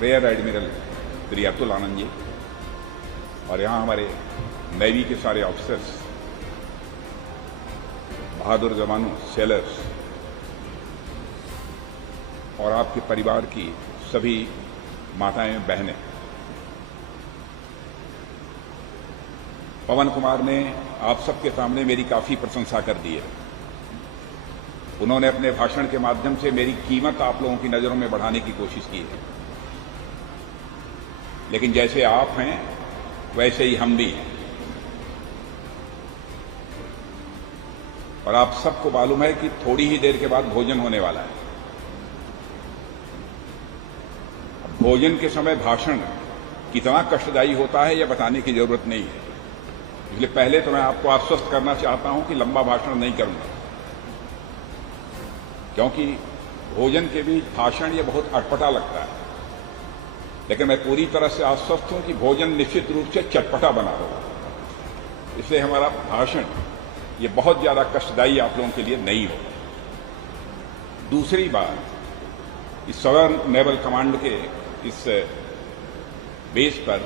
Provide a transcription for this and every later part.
Rare admiral Shri Atul Anand ji और यहाँ हमारे नेवी के सारे ऑफिसर्स, बहादुर जवानों, सेलर्स और आपके परिवार की सभी माताएं बहनें। पवन कुमार ने आप सबके सामने मेरी काफी प्रशंसा कर दी है। उन्होंने अपने भाषण के माध्यम से मेरी कीमत आप लोगों की नजरों में बढ़ाने की कोशिश की है, लेकिन जैसे आप हैं वैसे ही हम भी हैं। और आप सबको मालूम है कि थोड़ी ही देर के बाद भोजन होने वाला है। भोजन के समय भाषण कितना कष्टदायी होता है यह बताने की जरूरत नहीं है, इसलिए पहले तो मैं आपको आश्वस्त करना चाहता हूं कि लंबा भाषण नहीं करूंगा, क्योंकि भोजन के बीच भाषण ये बहुत अटपटा लगता है। लेकिन मैं पूरी तरह से आश्वस्त हूं कि भोजन निश्चित रूप से चटपटा बना होगा, इसलिए हमारा भाषण ये बहुत ज्यादा कष्टदायी आप लोगों के लिए नहीं होगा। दूसरी बात, इस सदर्न नेवल कमांड के इस बेस पर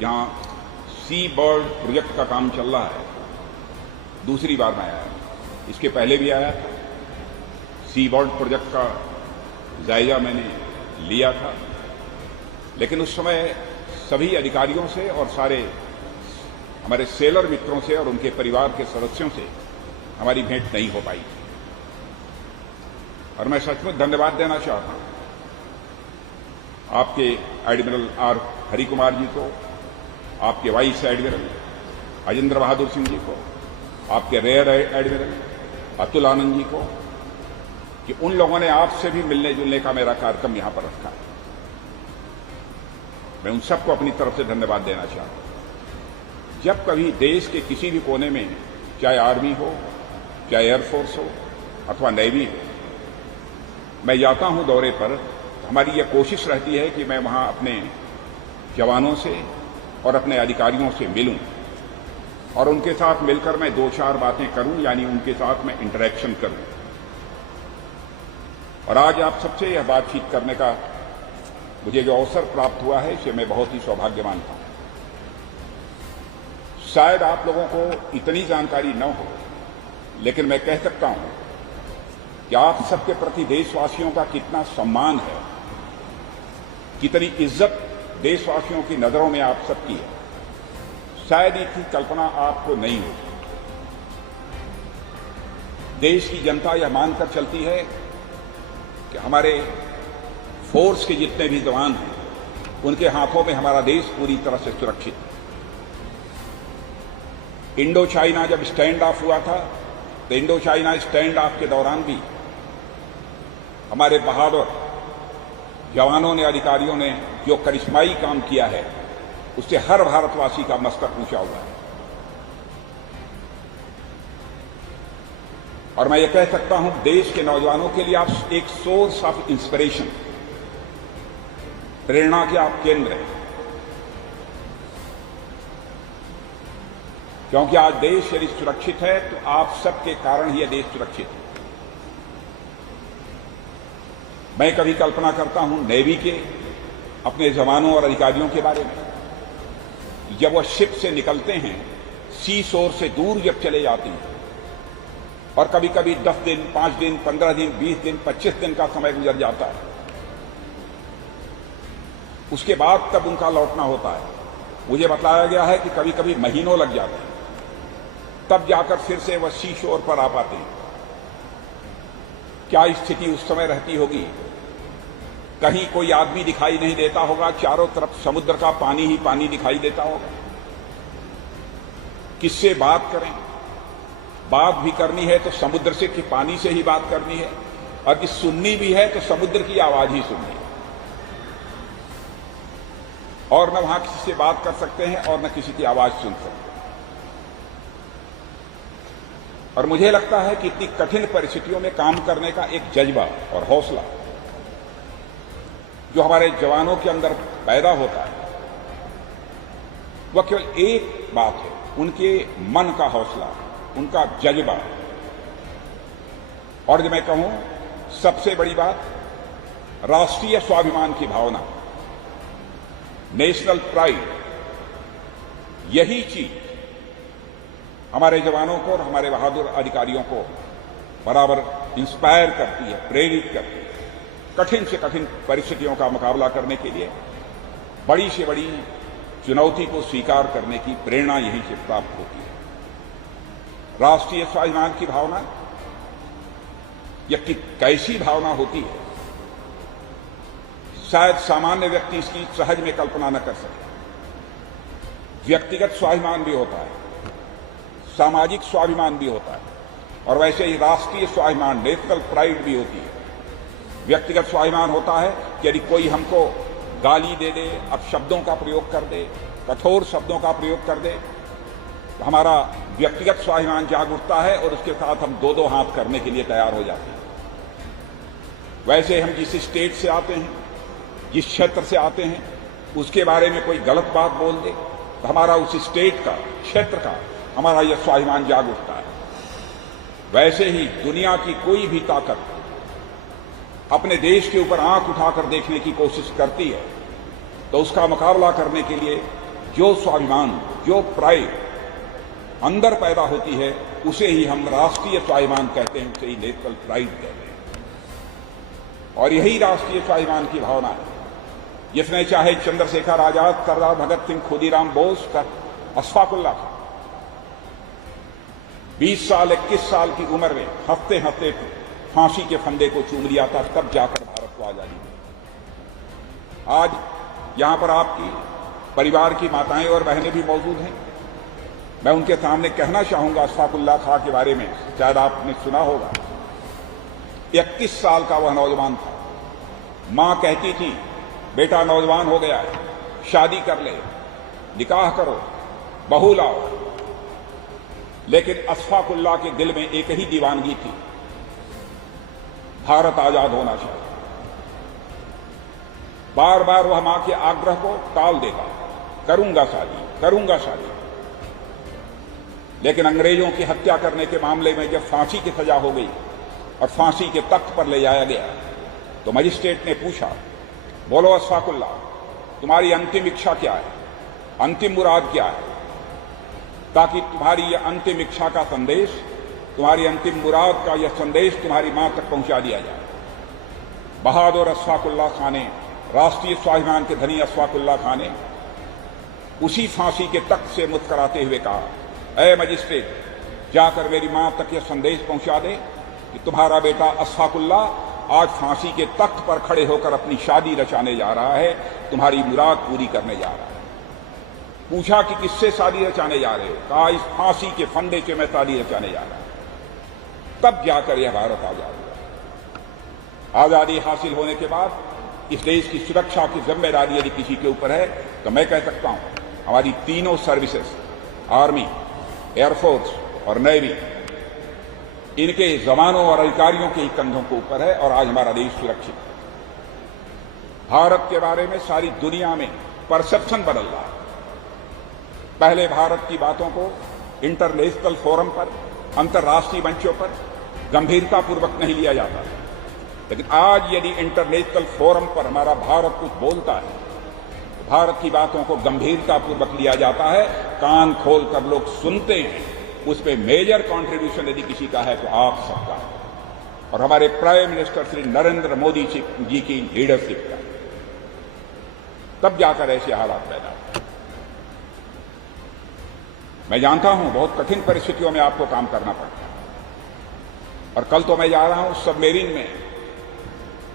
जहां सी बर्ड प्रोजेक्ट का काम चल रहा है, दूसरी बार मैं आया। इसके पहले भी आया था, सी बर्ड प्रोजेक्ट का जायजा मैंने लिया था, लेकिन उस समय सभी अधिकारियों से और सारे हमारे सेलर मित्रों से और उनके परिवार के सदस्यों से हमारी भेंट नहीं हो पाई। और मैं सचमुच धन्यवाद देना चाहता हूं आपके एडमिरल आर हरि कुमार जी को, आपके वाइस एडमिरल अजेंद्र बहादुर सिंह जी को, आपके रेयर एडमिरल अतुल आनंद जी को, कि उन लोगों ने आपसे भी मिलने जुलने का मेरा कार्यक्रम यहां पर रखा है। मैं उन सबको अपनी तरफ से धन्यवाद देना चाहता हूं। जब कभी देश के किसी भी कोने में, चाहे आर्मी हो, चाहे एयरफोर्स हो अथवा नेवी हो, मैं जाता हूं दौरे पर, हमारी यह कोशिश रहती है कि मैं वहां अपने जवानों से और अपने अधिकारियों से मिलूं और उनके साथ मिलकर मैं दो चार बातें करूं, यानी उनके साथ मैं इंटरेक्शन करूं। और आज आप सबसे यह बातचीत करने का मुझे जो अवसर प्राप्त हुआ है, इससे मैं बहुत ही सौभाग्यवान हूं। शायद आप लोगों को इतनी जानकारी न हो, लेकिन मैं कह सकता हूं कि आप सबके प्रति देशवासियों का कितना सम्मान है, कितनी इज्जत देशवासियों की नजरों में आप सबकी है, शायद इसकी कल्पना आपको नहीं होगी। देश की जनता यह मानकर चलती है कि हमारे फोर्स के जितने भी जवान हैं, उनके हाथों में हमारा देश पूरी तरह से सुरक्षित है। इंडो चाइना जब स्टैंड ऑफ हुआ था, तो इंडो चाइना स्टैंड ऑफ के दौरान भी हमारे बहादुर जवानों ने, अधिकारियों ने जो करिश्माई काम किया है, उससे हर भारतवासी का मस्तक ऊंचा हुआ है। और मैं ये कह सकता हूं, देश के नौजवानों के लिए आप एक सोर्स ऑफ इंस्पिरेशन, प्रेरणा के आप केंद्र हैं, क्योंकि आज देश यदि सुरक्षित है तो आप सबके कारण ही यह देश सुरक्षित है। मैं कभी कल्पना करता हूं नेवी के अपने जवानों और अधिकारियों के बारे में, जब वह शिप से निकलते हैं, सी शोर से दूर जब चले जाते हैं, और कभी कभी 10 दिन, 5 दिन, 15 दिन, 20 दिन, 25 दिन का समय गुजर जाता है, उसके बाद तब उनका लौटना होता है। मुझे बताया गया है कि कभी कभी महीनों लग जाते हैं, तब जाकर फिर से वह सी शोर पर आ पाते हैं। क्या स्थिति उस समय रहती होगी? कहीं कोई आदमी दिखाई नहीं देता होगा, चारों तरफ समुद्र का पानी ही पानी दिखाई देता होगा। किससे बात करें? बात भी करनी है तो समुद्र से कि पानी से ही बात करनी है, और कि सुननी भी है तो समुद्र की आवाज ही सुननी है। और न वहां किसी से बात कर सकते हैं और न किसी की आवाज सुन सकते हैं। और मुझे लगता है कि इतनी कठिन परिस्थितियों में काम करने का एक जज्बा और हौसला जो हमारे जवानों के अंदर पैदा होता है, वह केवल एक बात है, उनके मन का हौसला, उनका जज्बा। और जो मैं कहूं सबसे बड़ी बात, राष्ट्रीय स्वाभिमान की भावना, नेशनल प्राइड, यही चीज हमारे जवानों को और हमारे बहादुर अधिकारियों को बराबर इंस्पायर करती है, प्रेरित करती है। कठिन से कठिन परिस्थितियों का मुकाबला करने के लिए बड़ी से बड़ी चुनौती को स्वीकार करने की प्रेरणा यहीं से प्राप्त होती है। राष्ट्रीय स्वाभिमान की भावना यह कैसी भावना होती है, शायद सामान्य व्यक्ति इसकी सहज में कल्पना न कर सके। व्यक्तिगत स्वाभिमान भी होता है, सामाजिक स्वाभिमान भी होता है, और वैसे ही राष्ट्रीय स्वाभिमान, नेशनल प्राइड भी होती है। व्यक्तिगत स्वाभिमान होता है कि यदि कोई हमको गाली दे दे, अपशब्दों का प्रयोग कर दे, कठोर शब्दों का प्रयोग कर दे, तो हमारा व्यक्तिगत स्वाभिमान जाग उठता है और उसके साथ हम दो दो हाथ करने के लिए तैयार हो जाते हैं। वैसे हम जिस स्टेट से आते हैं, जिस क्षेत्र से आते हैं, उसके बारे में कोई गलत बात बोल दे तो हमारा उस स्टेट का, क्षेत्र का हमारा यह स्वाभिमान जाग उठता है। वैसे ही दुनिया की कोई भी ताकत अपने देश के ऊपर आंख उठाकर देखने की कोशिश करती है तो उसका मुकाबला करने के लिए जो स्वाभिमान, जो प्राइड अंदर पैदा होती है, उसे ही हम राष्ट्रीय स्वाभिमान कहते हैं, उसे ही नेशनल प्राइड कहते हैं। और यही राष्ट्रीय स्वाभिमान की भावना है जिसने चाहे चंद्रशेखर आजाद, सरदार भगत सिंह, खुदीराम बोस, अशफाक उल्लाह खां 20 साल 21 साल की उम्र में हंसते हंसते फांसी के फंदे को चूम लिया था, तब जाकर भारत को आजादी मिली। आज यहां पर आपकी परिवार की माताएं और बहनें भी मौजूद हैं। मैं उनके सामने कहना चाहूंगा अशफाक उल्लाह खां के बारे में, शायद आपने सुना होगा। 21 साल का वह नौजवान था। मां कहती थी, बेटा नौजवान हो गया है, शादी कर ले, निकाह करो, बहू लाओ। लेकिन अशफाक उल्लाह के दिल में एक ही दीवानगी थी, भारत आजाद होना चाहिए। बार बार वह मां के आग्रह को टाल देगा, करूंगा शादी, करूंगा शादी। लेकिन अंग्रेजों की हत्या करने के मामले में जब फांसी की सजा हो गई और फांसी के तख्त पर ले जाया गया तो मजिस्ट्रेट ने पूछा, बोलो अशफाक उल्लाह, तुम्हारी अंतिम इच्छा क्या है, अंतिम मुराद क्या है, ताकि तुम्हारी यह अंतिम इच्छा का संदेश, तुम्हारी अंतिम मुराद का यह संदेश तुम्हारी मां तक पहुंचा दिया जाए। बहादुर अशफाक उल्लाह खां ने, राष्ट्रीय स्वाभिमान के धनी अशफाक उल्लाह खां ने उसी फांसी के तख्त से मुस्कुराते हुए कहा, ऐ मजिस्ट्रेट, जाकर मेरी मां तक यह संदेश पहुंचा दे कि तुम्हारा बेटा अशफाक उल्लाह आज फांसी के तख्त पर खड़े होकर अपनी शादी रचाने जा रहा है, तुम्हारी मुराद पूरी करने जा रहा है। पूछा कि किससे शादी रचाने जा रहे हो? कहा, इस फांसी के फंदे से मैं शादी रचाने जा रहा हूं। तब जाकर यह भारत आजाद हुआ। आजादी हासिल होने के बाद इस देश की सुरक्षा की जिम्मेदारी यदि किसी के ऊपर है तो मैं कह सकता हूं हमारी तीनों सर्विसेज, आर्मी, एयरफोर्स और नेवी, इनके जवानों और अधिकारियों के ही कंधों के ऊपर है और आज हमारा देश सुरक्षित है। भारत के बारे में सारी दुनिया में परसेप्शन बदल रहा है। पहले भारत की बातों को इंटरनेशनल फोरम पर, अंतर्राष्ट्रीय मंचों पर गंभीरतापूर्वक नहीं लिया जाता, लेकिन आज यदि इंटरनेशनल फोरम पर हमारा भारत कुछ बोलता है तो भारत की बातों को गंभीरतापूर्वक लिया जाता है, कान खोलकर लोग सुनते हैं। उसमें मेजर कंट्रीब्यूशन यदि किसी का है तो आप सबका है और हमारे प्राइम मिनिस्टर श्री नरेंद्र मोदी जी की लीडरशिप का। तब जाकर ऐसे हालात पैदा हुए। मैं जानता हूं बहुत कठिन परिस्थितियों में आपको काम करना पड़ता है, और कल तो मैं जा रहा हूं सबमरीन में।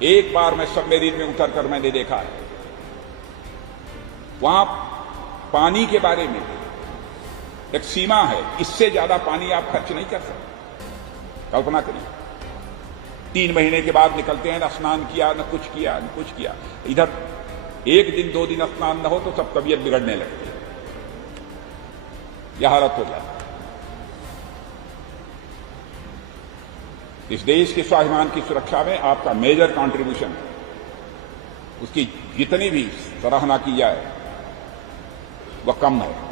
एक बार मैं सबमरीन में उतरकर मैंने देखा है, वहां पानी के बारे में एक सीमा है, इससे ज्यादा पानी आप खर्च नहीं कर सकते। कल्पना करिए, 3 महीने के बाद निकलते हैं, न स्नान किया, न कुछ किया, न कुछ किया। इधर 1 दिन 2 दिन स्नान न हो तो सब तबीयत बिगड़ने लगती है, यह हालत हो जाती है। इस देश के स्वाभिमान की सुरक्षा में आपका मेजर कंट्रीब्यूशन है, उसकी जितनी भी सराहना की जाए वह कम है।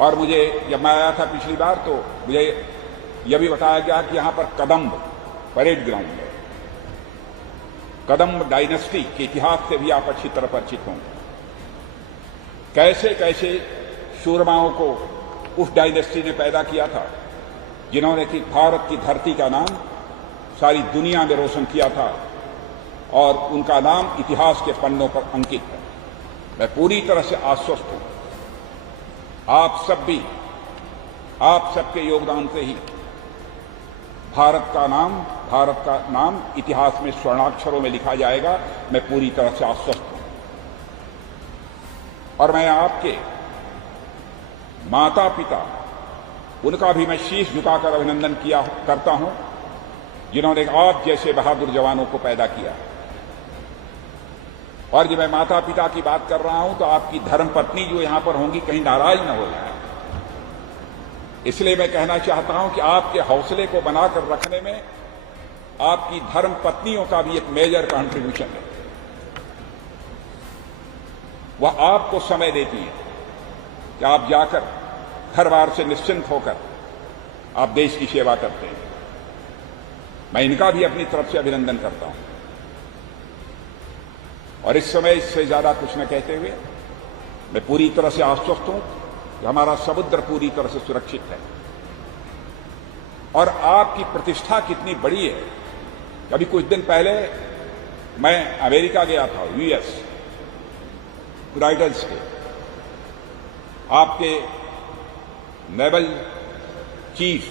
और मुझे जब मैं आया था पिछली बार तो मुझे यह भी बताया गया कि यहां पर कदम्ब परेड ग्राउंड है, कदम डायनेस्टी के इतिहास से भी आप अच्छी तरह परिचित होंगे। कैसे कैसे शूरमाओं को उस डायनेस्टी ने पैदा किया था जिन्होंने कि भारत की धरती का नाम सारी दुनिया में रोशन किया था और उनका नाम इतिहास के पन्नों पर अंकित है। मैं पूरी तरह से आश्वस्त हूं, आप सब भी, आप सबके योगदान से ही भारत का नाम इतिहास में स्वर्णाक्षरों में लिखा जाएगा। मैं पूरी तरह से आश्वस्त हूं और मैं आपके माता पिता, उनका भी मैं शीश झुकाकर अभिनंदन करता हूं जिन्होंने आप जैसे बहादुर जवानों को पैदा किया। और जब मैं माता पिता की बात कर रहा हूं तो आपकी धर्मपत्नी जो यहां पर होंगी कहीं नाराज न हो जाए, इसलिए मैं कहना चाहता हूं कि आपके हौसले को बनाकर रखने में आपकी धर्मपत्नियों का भी एक मेजर कंट्रीब्यूशन है। वह आपको समय देती है कि आप जाकर घर बार से निश्चिंत होकर आप देश की सेवा करते हैं। मैं इनका भी अपनी तरफ से अभिनंदन करता हूं और इस समय इससे ज्यादा कुछ न कहते हुए मैं पूरी तरह से आश्वस्त हूं कि हमारा समुद्र पूरी तरह से सुरक्षित है और आपकी प्रतिष्ठा कितनी बड़ी है। अभी कुछ दिन पहले मैं अमेरिका गया था, यूएस, राइडर्स के आपके naval chief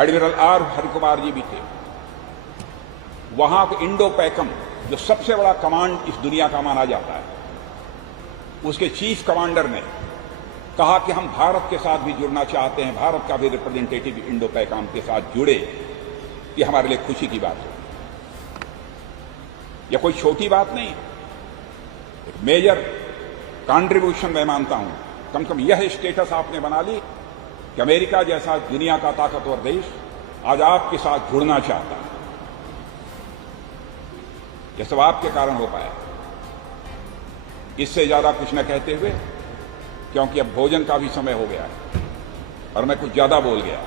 admiral R Harikumar ji भी थे। वहां के इंडो पैकम जो सबसे बड़ा कमांड इस दुनिया का माना जाता है, उसके चीफ कमांडर ने कहा कि हम भारत के साथ भी जुड़ना चाहते हैं, भारत का भी रिप्रेजेंटेटिव इंडो पैकम के साथ जुड़े, ये हमारे लिए खुशी की बात है। यह कोई छोटी बात नहीं, एक मेजर कंट्रीब्यूशन मैं मानता हूं। कम से कम यह स्टेटस आपने बना ली कि अमेरिका जैसा दुनिया का ताकतवर देश आज आपके साथ जुड़ना चाहता है। यह सब आपके कारण हो पाया। इससे ज्यादा कुछ न कहते हुए, क्योंकि अब भोजन का भी समय हो गया है और मैं कुछ ज्यादा बोल गया।